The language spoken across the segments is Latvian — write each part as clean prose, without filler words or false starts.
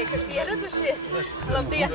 tie, kas ieradušies. Labdien!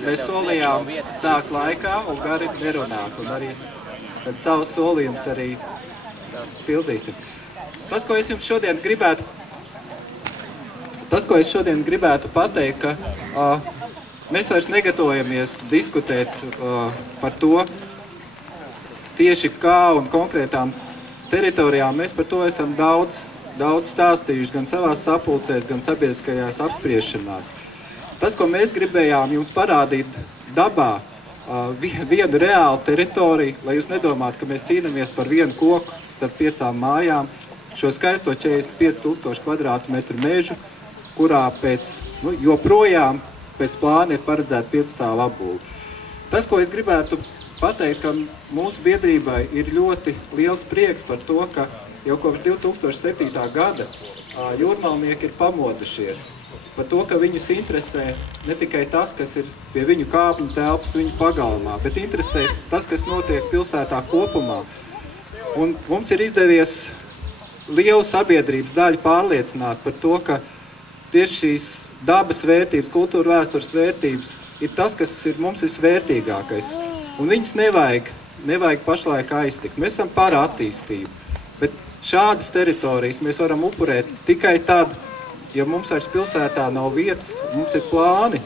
Mēs solījām sākt laikā un gari nerunāt, un arī tad savus solījumus arī pildīsim. Tas, ko es šodien gribētu pateikt, ka mēs vairs negatavojamies diskutēt par to tieši kā un konkrētām teritorijām. Mēs par to esam daudz stāstījuši gan savās sapulcēs, gan sabiedriskajās apspriešanās. Tas, ko mēs gribējām jums parādīt dabā, vienu reālu teritoriju, lai jūs nedomātu, ka mēs cīnāmies par vienu koku starp 5 mājām, šo skaisto 45,000 kvadrātmetru mežu, kurā joprojām pēc plāna ir paredzēta 5-stāvu apbūve. Tas, ko es gribētu pateikt, ka mūsu biedrībai ir ļoti liels prieks par to, ka jau kopš 2007. gada jūrmalnieki ir pamodušies. Par to, ka viņus interesē ne tikai tas, kas ir pie viņu kāpņu telpas viņu pagalmā, bet interesē tas, kas notiek pilsētā kopumā. Un mums ir izdevies lielu sabiedrības daļu pārliecināt par to, ka tieši šīs dabas vērtības, kultūra vēstures vērtības ir tas, kas ir mums visvērtīgākais. Un viņas nevajag pašlaik aiztikt. Mēs esam par attīstību, bet šādas teritorijas mēs varam upurēt tikai tad, ja mums vairs pilsētā nav vietas, mums ir plāni,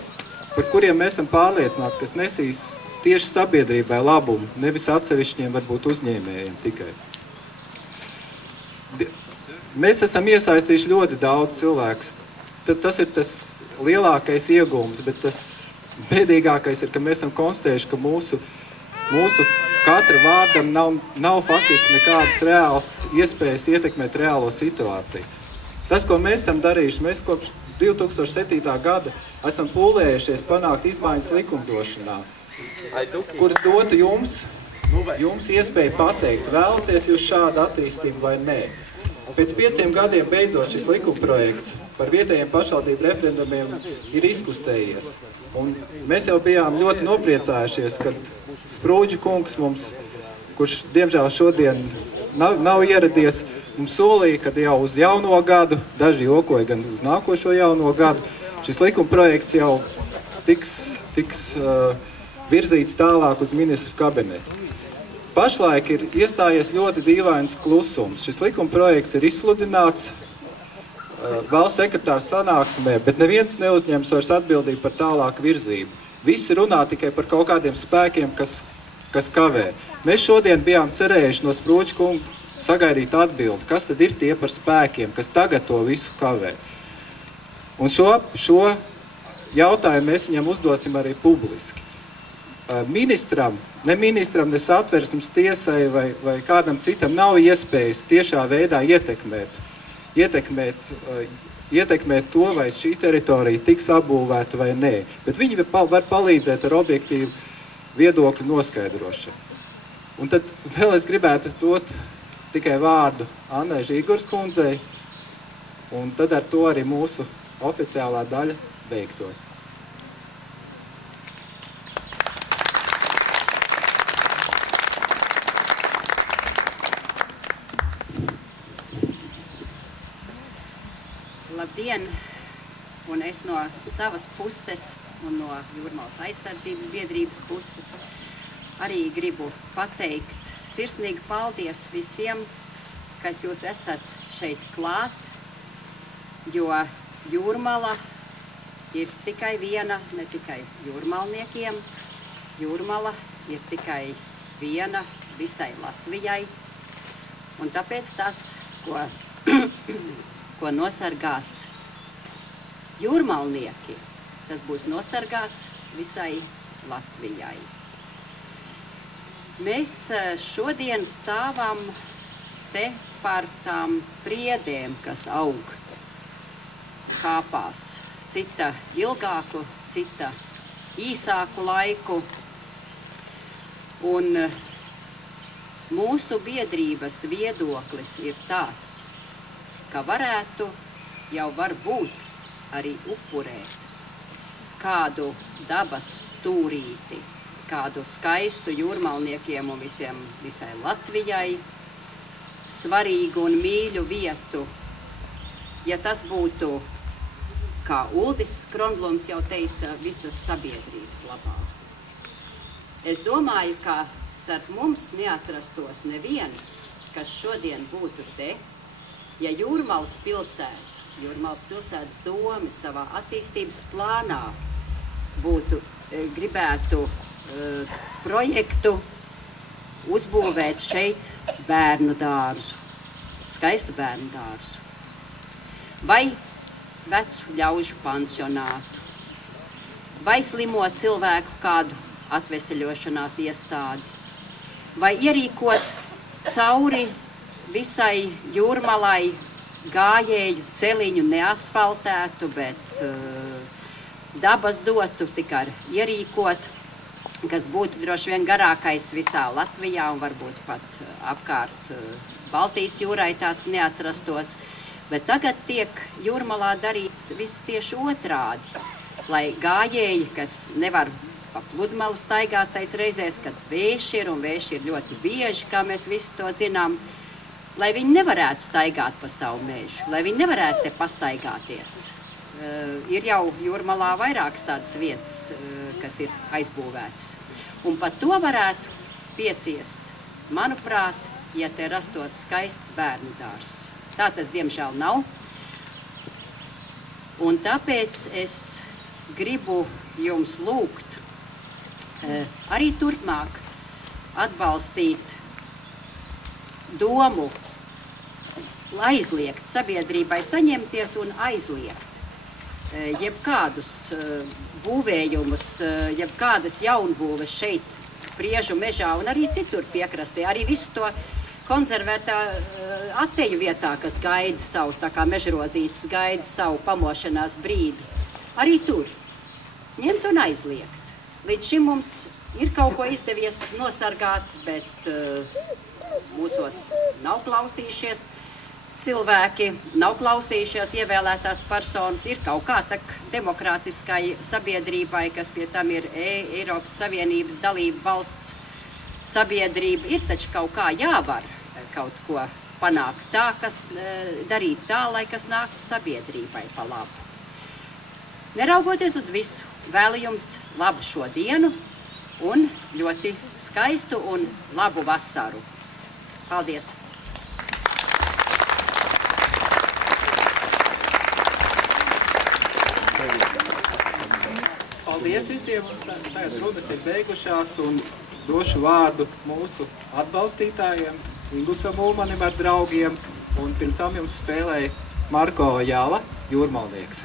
par kuriem mēs esam pārliecināti, kas nesīs tieši sabiedrībai labumu, nevis atsevišķiem varbūt uzņēmējiem tikai. Mēs esam iesaistījuši ļoti daudz cilvēkus. Tas ir tas lielākais iegūms, bet tas bēdīgākais ir, ka mēs esam konstatējuši, ka mūsu katra vārdam nav faktiski nekādas reālas iespējas ietekmēt reālo situāciju. Tas, ko mēs esam darījuši, mēs kopš 2007. gada esam pūlējušies panākt izmaiņas likumdošanā, kuras dotu jums iespēju pateikt, vēlaties jūs šādu attīstību vai nē. Pēc 5 gadiem beidzot šis likumprojekts par vietējiem pašvaldību referendumiem ir izkustējies. Un mēs jau bijām ļoti nopriecājušies, kad Sprūģa kungs mums, kurš diemžēl šodien nav ieradies, mums solīja, ka jau uz jauno gadu, daži jokoja gan uz nākošo jauno gadu, šis likumprojekts jau tiks virzīts tālāk uz ministru kabinetu. Pašlaik ir iestājies ļoti dīvains klusums. Šis likumprojekts ir izsludināts valsts sekretāra sanāksmē, bet neviens neuzņems vairs atbildību par tālāku virzību. Visi runā tikai par kaut kādiem spēkiem, kas kavē. Mēs šodien bijām cerējuši no Sprūģa kunga sagaidīt atbildi, kas tad ir tie par spēkiem, kas tagad to visu kavē. Un šo jautājumu mēs viņam uzdosim arī publiski. Ministram, ne Satversmes tiesai vai kādam citam nav iespējas tiešā veidā ietekmēt to, vai šī teritorija tiks apbūvēta vai nē. Bet viņi var palīdzēt ar objektīvu viedokļu noskaidrošanu. Un tad vēl es gribētu dot tikai vārdu Annai Žīgurs kundzei, un tad ar to arī mūsu oficiālā daļa beigtos. Labdien! Un es no savas puses un no Jūrmalas aizsardzības biedrības puses arī gribu pateikt sirsnīgi paldies visiem, kas jūs esat šeit klāt, jo Jūrmala ir tikai viena, ne tikai jūrmalniekiem. Jūrmala ir tikai viena visai Latvijai. Un tāpēc tas, ko nosargās jūrmalnieki, tas būs nosargāts visai Latvijai. Mēs šodien stāvam te par tām priedēm, kas aug kāpās. Cita ilgāku, cita īsāku laiku. Un mūsu biedrības viedoklis ir tāds, ka varētu jau varbūt arī upurēt kādu dabas stūrīti, kādu skaistu jūrmalniekiem un visai Latvijai svarīgu un mīļu vietu. Ja tas būtu, kā Uldis Kronblums jau teica, visas sabiedrības labā. Es domāju, ka starp mums neatrastos neviens, kas šodien būtu te, ja Jūrmalas pilsētas doma savā attīstības plānā gribētu projektu uzbūvēt šeit bērnu dārzu, skaistu bērnu dārzu, vai vecu ļaužu pansionātu, vai slimo cilvēku kādu atveseļošanās iestādi, vai ierīkot cauri visai Jūrmalai gājēju celiņu neasfaltētu, bet dabas dotu tikai ierīkot, kas būtu droši vien garākais visā Latvijā un varbūt pat apkārt Baltijas jūrai tāds neatrastos. Bet tagad tiek Jūrmalā darīts viss tieši otrādi, lai gājēji, kas nevar pa pludmali staigātais reizēs, kad vējš ir, un vējš ir ļoti bieži, kā mēs visi to zinām, lai viņi nevarētu staigāt pa savu mežu, lai viņi nevarētu te pastaigāties. Ir jau Jūrmalā vairākas tādas vietas, kas ir aizbūvētas. Un pat to varētu pieciest, manuprāt, ja te rastos skaists bērnu dārzs. Tā tas, diemžēl, nav. Un tāpēc es gribu jums lūgt arī turpmāk atbalstīt domu, aizliegt sabiedrībai saņemties un aizliegt jebkādus būvējumus, jebkādas jaunbūves šeit Priežu mežā un arī citur piekrastē, arī visu to konservētā atteju vietā, kas gaida savu, tā kā mežrozītes gaida savu pamošanās brīdi. Arī tur ņemt un aizliegt. Līdz šim mums ir kaut ko izdevies nosargāt, bet mūsos nav klausījušies cilvēki, nav klausījušies ievēlētās personas, ir kaut kā tak demokrātiskai sabiedrībai, kas pie tam ir Eiropas Savienības dalība valsts sabiedrība, ir taču kaut kā jāvar kaut ko panākt tā, kas darīt tā, lai kas nāktu sabiedrībai pa labu. Neraugoties uz visu, vēlu jums labu šo dienu un ļoti skaistu un labu vasaru. Paldies! Paldies visiem! Tagad runas ir beigušās un došu vārdu mūsu atbalstītājiem, Ingusam Ulmanim ar draugiem, un pirms tam jums spēlēja Marko Jāla. jūrmalnieks.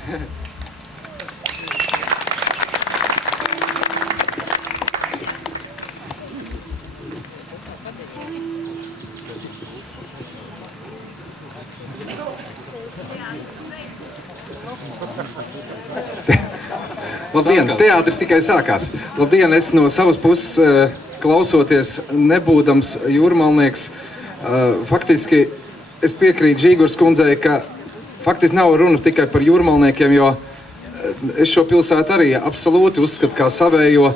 Labdien, teātris tikai sākās. Labdien, es no savas puses klausoties, nebūdams jūrmalnieks, faktiski es piekrītu Žīgurs kundzei, ka faktiski nav runa tikai par jūrmalniekiem, jo es šo pilsētu arī absolūti uzskatu kā savējo,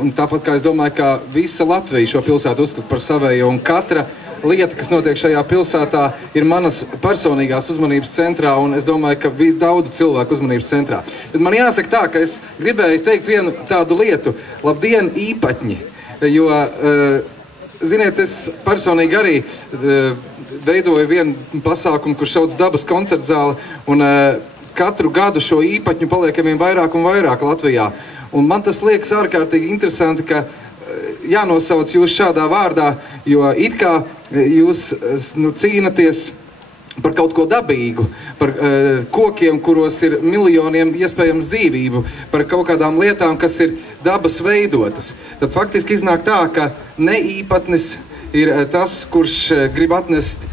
un tāpat kā es domāju, ka visa Latvija šo pilsētu uzskata par savējo, un katra lieta, kas notiek šajā pilsētā, ir manas personīgās uzmanības centrā, un es domāju, ka daudzu cilvēku uzmanības centrā. Bet man jāsaka tā, ka es gribēju teikt vienu tādu lietu. Labdien, īpatņi! Jo, ziniet, es personīgi arī veidoju vienu pasākumu, kurš sauc Dabas koncertzāle, un katru gadu šo īpatņu paliek vien vairāk un vairāk Latvijā. Un man tas liekas ārkārtīgi interesanti, ka jānosauc jūs šādā vārdā, jo it kā jūs cīnaties par kaut ko dabīgu, par kokiem, kuros ir miljoniem iespējams dzīvību, par kaut kādām lietām, kas ir dabas veidotas. Tad faktiski iznāk tā, ka neīpatnis ir tas, kurš grib atnest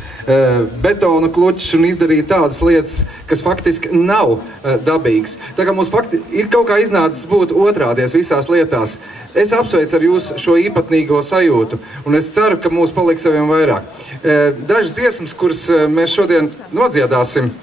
betona klučus un izdarīt tādas lietas, kas faktiski nav dabīgas. Tā kā mums ir kaut kā iznācis būt otrādies visās lietās. Es apsveicu ar jūs šo īpatnīgo sajūtu, un es ceru, ka mūs paliks saviem vairāk. Dažas dziesmas, kuras mēs šodien nodziedāsim,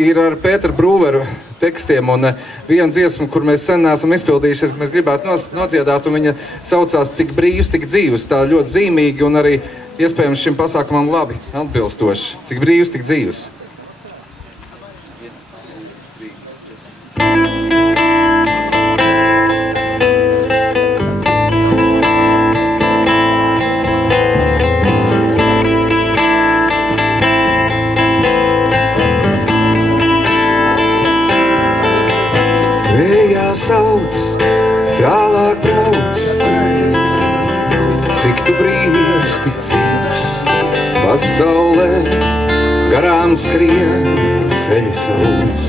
ir ar Pētera Brūveru tekstiem, un viena dziesma, kur mēs sen neesam izpildījušies, mēs gribētu nodziedāt, un viņa saucās Cik brīvs, tik dzīvs. Tā ļoti zīmīgi un arī iespējams šim pasākumam labi atbilstoši. Cik brīvs, tik dzīvs. Sauc, tālāk brauc, cik tu brīvs, tik dzīvs, pasaulē garām skrien ceļi sauc.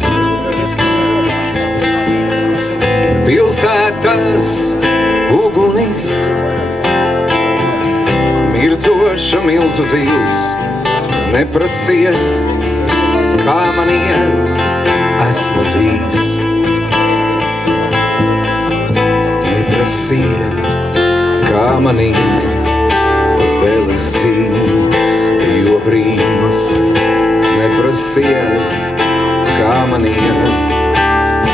Pilsētas ugunis, mirdzoša milzu zivs, neprasiet, kā man iet, esmu dzīvs. Neprasiet, kā man iet, vēl es dzīvs, jo brīvs. Neprasiet, kā man iet,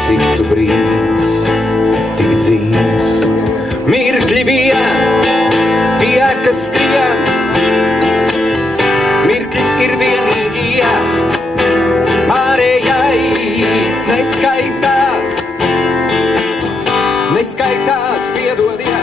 cik tu brīvs, tik dzīvs. Mirkļi vien, tie, kas skrien, mirkļi ir vienīgie, pārējais neskaitās, neskaitās, piedodiet.